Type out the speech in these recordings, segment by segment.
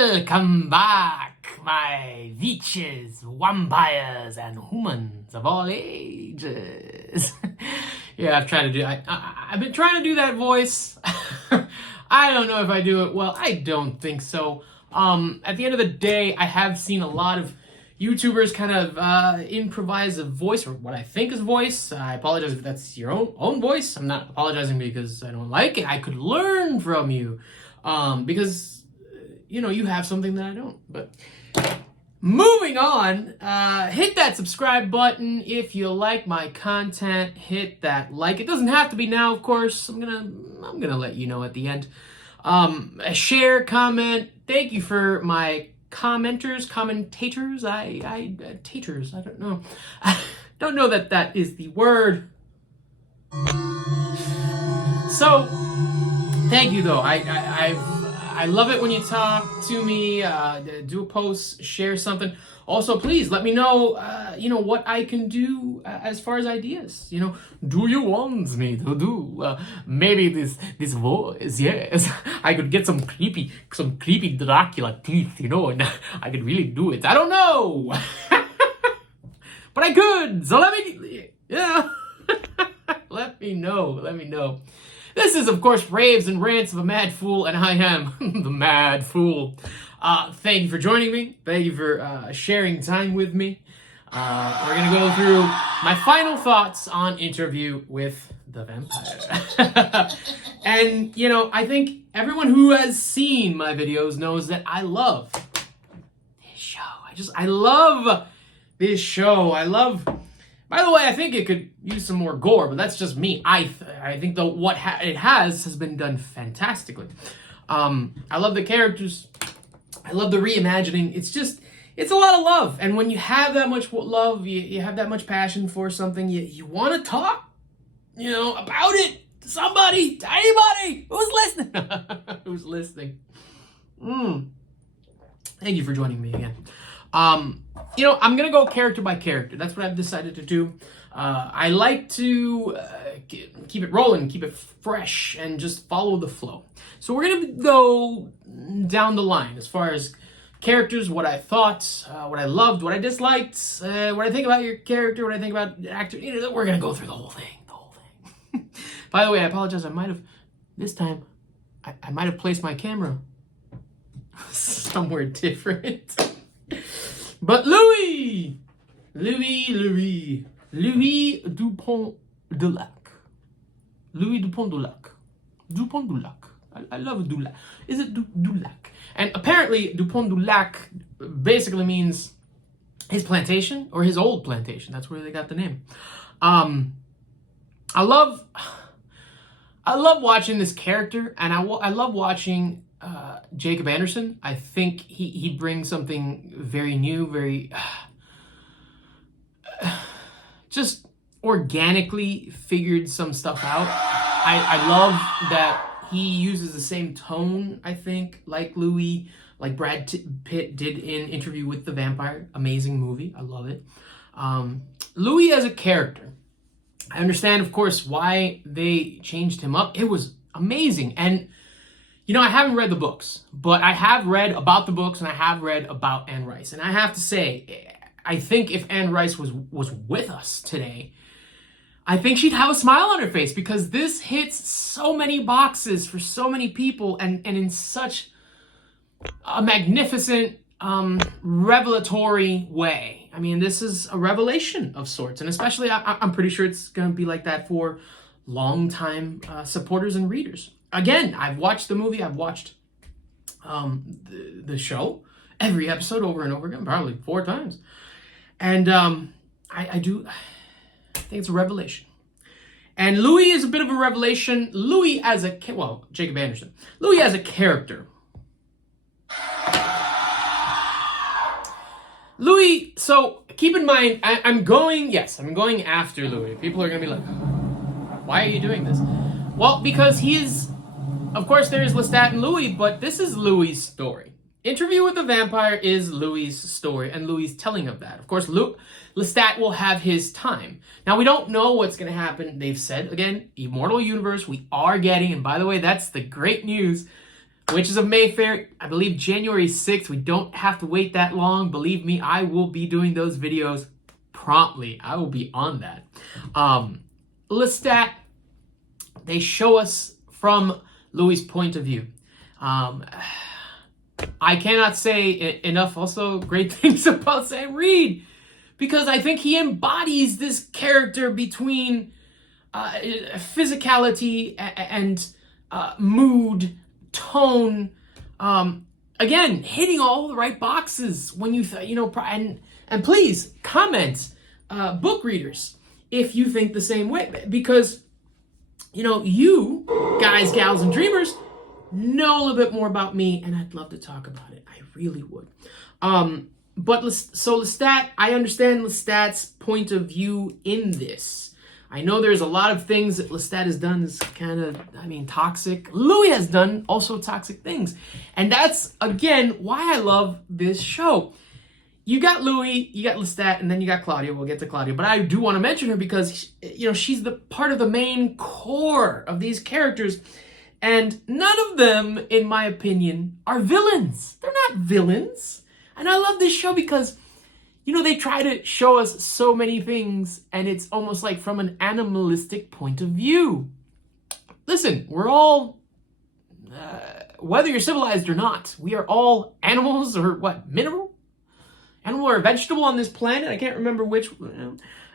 Welcome back, my witches, vampires, and humans of all ages. Yeah, I've been trying to do that voice. I don't know if I do it well. I don't think so. At the end of the day, I have seen a lot of YouTubers kind of improvise a voice, or what I think is voice. I apologize if that's your own voice. I'm not apologizing because I don't like it. I could learn from you, because you have something that I don't. But moving on, hit that subscribe button if you like my content. Hit that like. It doesn't have to be now, of course. I'm gonna let you know at the end. A share, comment. Thank you for my commentators. Taters. I don't know. I don't know that is the word. So, thank you though. I love it when you talk to me, do a post, share something. Also, please let me know, what I can do as far as ideas. Do you want me to do maybe this voice? Yes, I could get some creepy Dracula teeth, and I could really do it. I don't know, but I could. So let me let me know. This is, of course, Raves and Rants of a Mad Fool, and I am the Mad Fool. Thank you for joining me. Thank you for sharing time with me. We're going to go through my final thoughts on Interview with the Vampire. And, I think everyone who has seen my videos knows that I love this show. I love this show. By the way, I think it could use some more gore, but that's just me. I think what it has been done fantastically. I love the characters. I love the reimagining. It's a lot of love. And when you have that much love, you have that much passion for something, you want to talk, about it to somebody, to anybody who's listening. Thank you for joining me again. I'm going to go character by character. That's what I've decided to do. I like to keep it rolling, keep it fresh, and just follow the flow. So we're going to go down the line as far as characters, what I thought, what I loved, what I disliked, what I think about your character, what I think about the actor. We're going to go through the whole thing. By the way, I apologize. This time, I might have placed my camera somewhere different. But Louis Dupont de Lac. I love Dulac. Is it Dulac? And apparently Dupont du Lac basically means his plantation, or his old plantation. That's where they got the name. I love watching this character, and I love watching Jacob Anderson. I think he brings something very new, very just organically figured some stuff out. I love that he uses the same tone, I think, like Louis, like Brad Pitt did in Interview with the Vampire. Amazing movie. I love it. Louis as a character, I understand, of course, why they changed him up. It was amazing. And I haven't read the books, but I have read about the books, and I have read about Anne Rice. And I have to say, I think if Anne Rice was with us today, I think she'd have a smile on her face, because this hits so many boxes for so many people, and in such a magnificent, revelatory way. I mean, this is a revelation of sorts, and especially I'm pretty sure it's going to be like that for longtime supporters and readers. Again, I've watched the movie. I've watched the show, every episode over and over again, probably 4 times. And I think it's a revelation. And Louis is a bit of a revelation. Jacob Anderson. Louis as a character. Louis, so keep in mind, I'm going after Louis. People are going to be like, why are you doing this? Well, because he is... Of course, there is Lestat and Louis, but this is Louis' story. Interview with the Vampire is Louis' story, and Louis' telling of that. Of course, Lestat will have his time. Now, we don't know what's going to happen. They've said, again, Immortal Universe, we are getting, and by the way, that's the great news. Witches of Mayfair, I believe January 6th. We don't have to wait that long. Believe me, I will be doing those videos promptly. I will be on that. Lestat, they show us from Louis' point of view. I cannot say enough also great things about Sam Reed, because I think he embodies this character between physicality and mood, tone, again, hitting all the right boxes when you, and please comment, book readers, if you think the same way, because, you guys, gals, and dreamers know a little bit more about me, and I'd love to talk about it. I really would. So Lestat, I understand Lestat's point of view in this. I know there's a lot of things that Lestat has done is kind of, toxic. Louis has done also toxic things. And that's, again, why I love this show. You got Louis, you got Lestat, and then you got Claudia. We'll get to Claudia. But I do want to mention her because, she's the part of the main core of these characters. And none of them, in my opinion, are villains. They're not villains. And I love this show because, they try to show us so many things, and it's almost like from an animalistic point of view. Listen, we're all, whether you're civilized or not, we are all animals or what, mineral? Animal or vegetable on this planet? I can't remember which.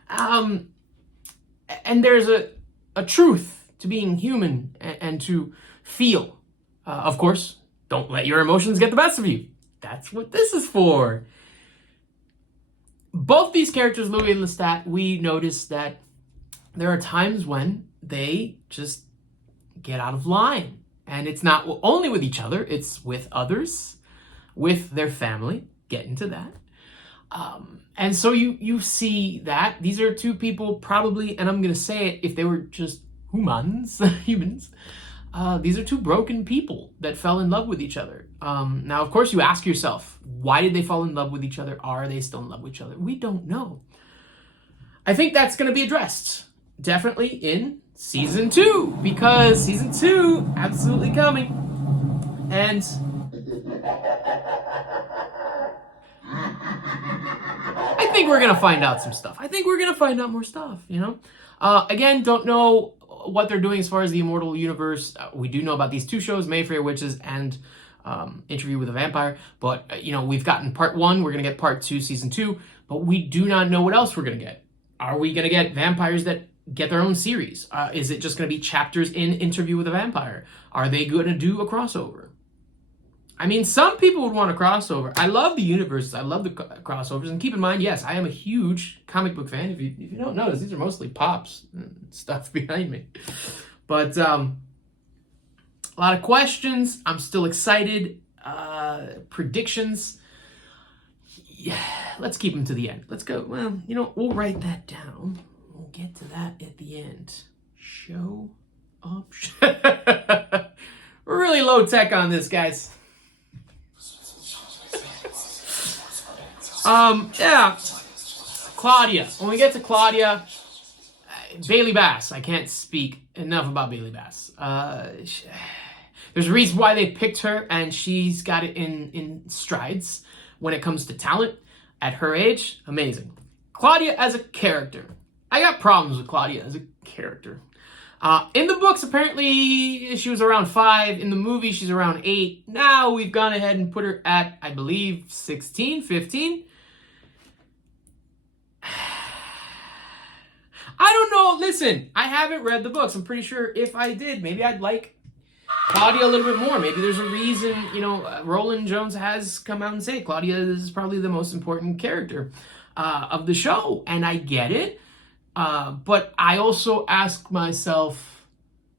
And there's a truth to being human and to feel. Of course, don't let your emotions get the best of you. That's what this is for. Both these characters, Louis and Lestat, we notice that there are times when they just get out of line. And it's not only with each other, it's with others, with their family. Get into that. And so you see that. These are two people probably, and I'm going to say it, if they were just humans, these are two broken people that fell in love with each other. Now, of course, you ask yourself, why did they fall in love with each other? Are they still in love with each other? We don't know. I think that's going to be addressed definitely in season 2, because season 2 absolutely coming. And I think we're going to find out some stuff. I think we're going to find out more stuff, Again, don't know what they're doing as far as the Immortal universe. We do know about these 2 shows, Mayfair Witches and Interview with a Vampire. But, we've gotten part 1. We're going to get part 2, season 2. But we do not know what else we're going to get. Are we going to get vampires that get their own series? Is it just going to be chapters in Interview with a Vampire? Are they going to do a crossover? Some people would want a crossover. I love the universes. I love the crossovers. And keep in mind, yes, I am a huge comic book fan. If you don't notice, these are mostly pops and stuff behind me. But a lot of questions. I'm still excited. Predictions. Yeah, let's keep them to the end. Let's go. Well, we'll write that down. We'll get to that at the end. Show up. We're really low tech on this, guys. Yeah. Claudia. When we get to Claudia, Bailey Bass. I can't speak enough about Bailey Bass. There's a reason why they picked her, and she's got it in strides when it comes to talent. At her age, amazing. Claudia as a character. I got problems with Claudia as a character. In the books, apparently, she was around 5. In the movie, she's around 8. Now we've gone ahead and put her at, I believe, 16, 15. I don't know. Listen, I haven't read the books. I'm pretty sure if I did, maybe I'd like Claudia a little bit more. Maybe there's a reason, Roland Jones has come out and said Claudia is probably the most important character of the show. And I get it. But I also ask myself,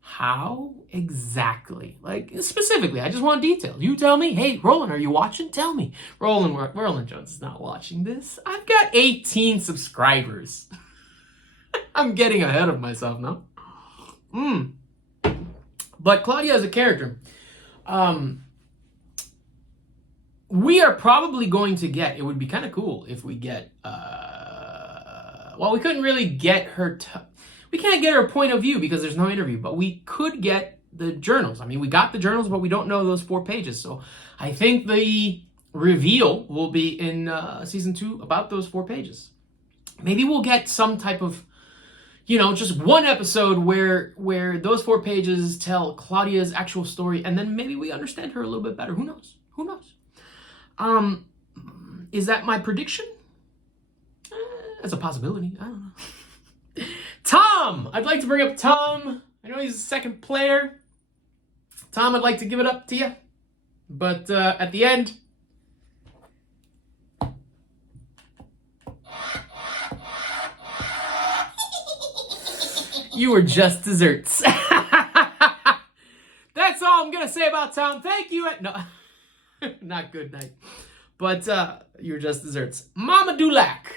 how exactly? Like, specifically, I just want details. You tell me, hey, Roland, are you watching? Tell me. Roland Jones is not watching this. I've got 18 subscribers. I'm getting ahead of myself now. But Claudia as a character, we are probably going to get, it would be kind of cool if we get, well, we couldn't really get her, we can't get her point of view because there's no interview, but we could get the journals. I mean, we got the journals, but we don't know those 4 pages. So I think the reveal will be in season 2 about those 4 pages. Maybe we'll get some type of, just one episode where those 4 pages tell Claudia's actual story, and then maybe we understand her a little bit better. Who knows? Who knows? Is that my prediction? That's a possibility. I don't know. Tom! I'd like to bring up Tom. I know he's the second player. Tom, I'd like to give it up to you. But at the end... You were just desserts. That's all I'm going to say about Tom. Thank you. No, not good night. But you were just desserts. Mama Dulac.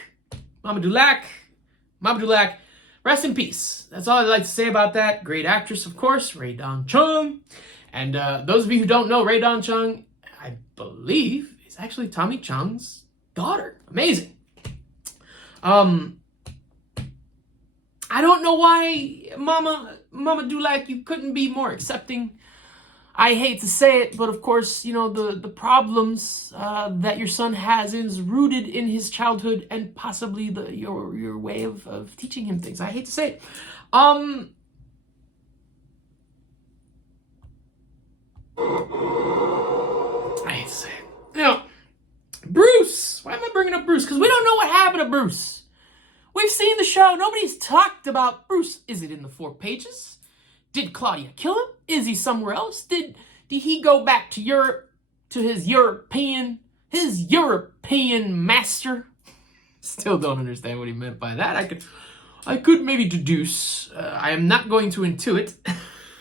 Rest in peace. That's all I'd like to say about that. Great actress, of course, Rae Dawn Chung. And those of you who don't know, Rae Dawn Chung, I believe, is actually Tommy Chung's daughter. Amazing. I don't know why, Mama Dulac, you couldn't be more accepting. I hate to say it, but of course, the problems that your son has is rooted in his childhood and possibly your way of teaching him things. I hate to say it. I hate to say it. Bruce. Why am I bringing up Bruce? Because we don't know what happened to Bruce. We've seen the show. Nobody's talked about Bruce. Is it in the 4 pages? Did Claudia kill him? Is he somewhere else? Did he go back to Europe, to his European master? Still don't understand what he meant by that. I could maybe deduce. I am not going to intuit.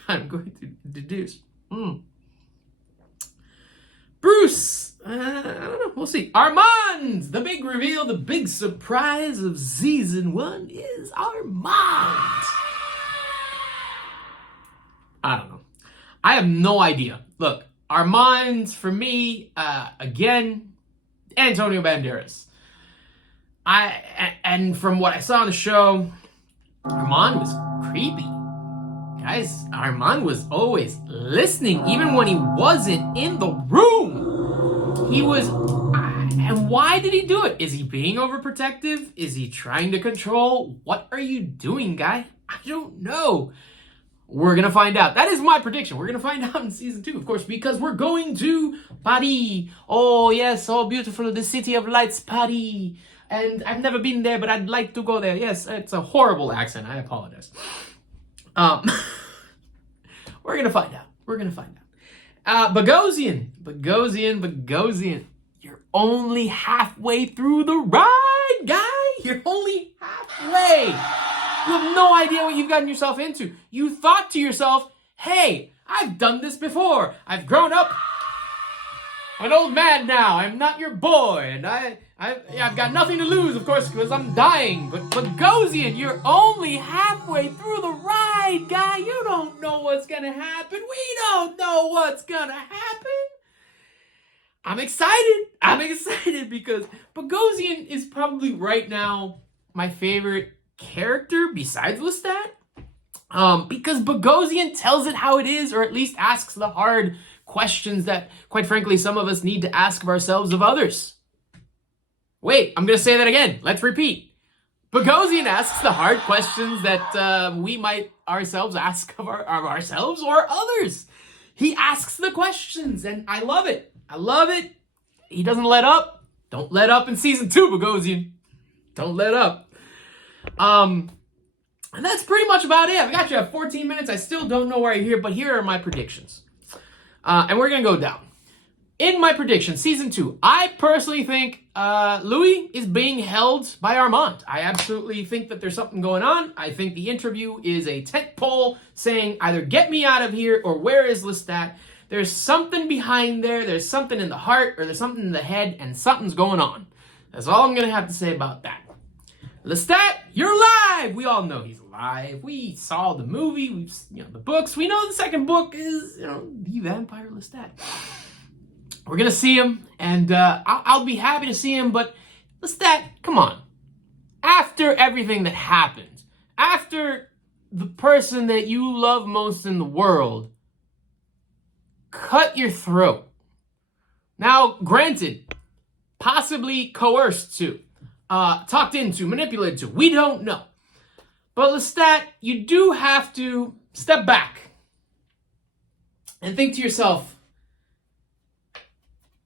I'm going to deduce. Bruce. I don't know. We'll see. Armand! The big reveal, the big surprise of season 1 is Armand. I don't know. I have no idea. Look, Armand, for me, again, Antonio Banderas. And from what I saw on the show, Armand was creepy. Guys, Armand was always listening, even when he wasn't in the room. He was... And why did he do it? Is he being overprotective? Is he trying to control? What are you doing, guy? I don't know. We're going to find out. That is my prediction. We're going to find out in season 2, of course, because we're going to Paris. Oh, yes, oh, beautiful, the city of lights, Paris. And I've never been there, but I'd like to go there. Yes, it's a horrible accent. I apologize. We're going to find out. Bogosian. You're only halfway through the ride, guy. You're only halfway. You have no idea what you've gotten yourself into. You thought to yourself, hey, I've done this before. I've grown up. I'm an old man now. I'm not your boy. And I've got nothing to lose, of course, because I'm dying. But Bogosian, you're only halfway through the ride, guy. You don't know what's going to happen. We don't know what's going to happen. I'm excited because Bogosian is probably right now my favorite character besides Lestat. Because Bogosian tells it how it is, or at least asks the hard questions that, quite frankly, some of us need to ask of ourselves of others. Wait, I'm going to say that again. Let's repeat. Bogosian asks the hard questions that we might ourselves ask of ourselves or others. He asks the questions, and I love it. He doesn't let up. Don't let up in season 2, Bogosian. Don't let up. And that's pretty much about it. I've got you at 14 minutes. I still don't know where I'm here, but here are my predictions. And we're going to go down. In my prediction, season 2, I personally think Louis is being held by Armand. I absolutely think that there's something going on. I think the interview is a tent pole saying either get me out of here or where is Lestat. There's something behind there. There's something in the heart or there's something in the head and something's going on. That's all I'm going to have to say about that. Lestat, you're alive! We all know he's alive. We saw the movie, we've the books. We know the second book is, the vampire Lestat. We're going to see him, and I'll be happy to see him, but Lestat, come on. After everything that happened, after the person that you love most in the world cut your throat. Now, granted, possibly coerced to, talked into, manipulated to, we don't know. But Lestat, you do have to step back and think to yourself,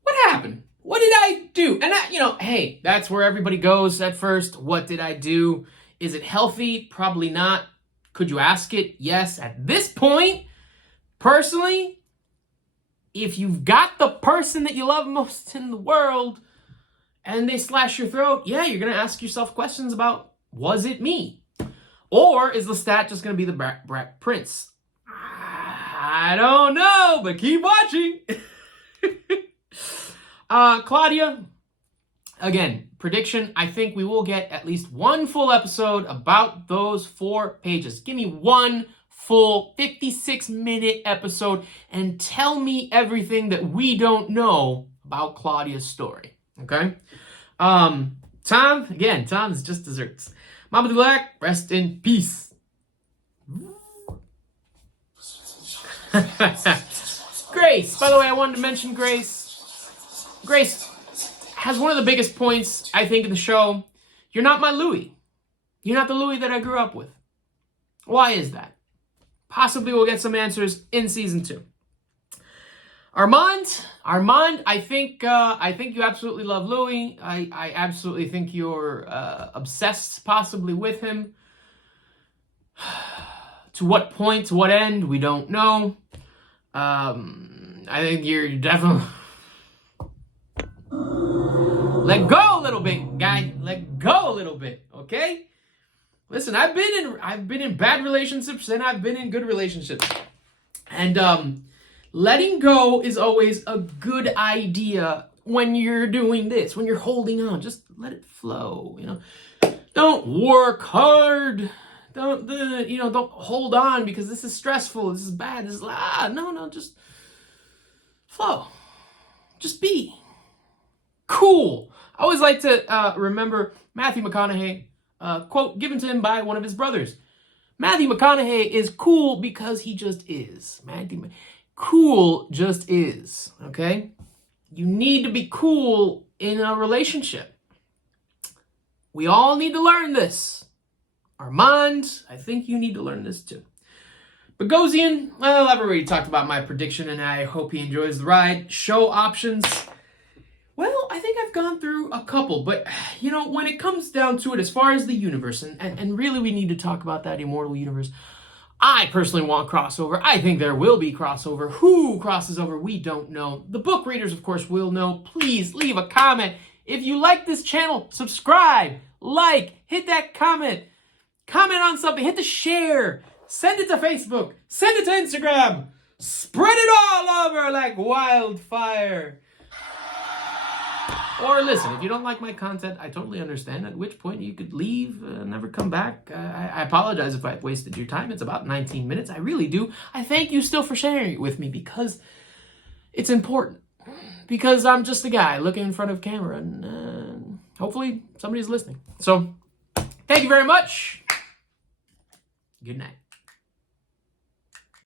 what happened? What did I do? And hey, that's where everybody goes at first. What did I do? Is it healthy? Probably not. Could you ask it? Yes. At this point, personally, if you've got the person that you love most in the world and they slash your throat, yeah, you're going to ask yourself questions about, was it me? Or is Lestat just going to be the Brat Prince? I don't know, but keep watching. Claudia, again, prediction, I think we will get at least one full episode about those 4 pages. Give me one full 56-minute episode and tell me everything that we don't know about Claudia's story, okay? Tom is just desserts. Mama Dulac, rest in peace. Grace, by the way, I wanted to mention Grace. Grace has one of the biggest points, I think, in the show. You're not my Louis. You're not the Louis that I grew up with. Why is that? Possibly we'll get some answers in season 2. Armand, I think you absolutely love Louis. I absolutely think you're obsessed possibly with him. To what point, to what end, we don't know. I think you're definitely... Let go a little bit, guy. Let go a little bit, okay? Listen, I've been in bad relationships and I've been in good relationships. And letting go is always a good idea when you're doing this, when you're holding on. Just let it flow, Don't work hard. Don't hold on because this is stressful. This is bad. This is no, just flow. Just be cool. I always like to remember Matthew McConaughey, quote given to him by one of his brothers. Matthew McConaughey is cool because he just is. Cool just is, okay? You need to be cool in a relationship. We all need to learn this. Armand, I think you need to learn this too. Bogosian, well, I've already talked about my prediction and I hope he enjoys the ride. Show options. Well, I think I've gone through a couple, but, when it comes down to it, as far as the universe, and really we need to talk about that immortal universe, I personally want crossover. I think there will be crossover. Who crosses over, we don't know. The book readers, of course, will know. Please leave a comment. If you like this channel, subscribe, like, hit that comment on something, hit the share, send it to Facebook, send it to Instagram, spread it all over like wildfire. Or listen, if you don't like my content, I totally understand, at which point you could leave, never come back. I apologize if I've wasted your time. It's about 19 minutes. I really do. I thank you still for sharing it with me because it's important. Because I'm just a guy looking in front of camera and hopefully somebody's listening. So, thank you very much. Good night.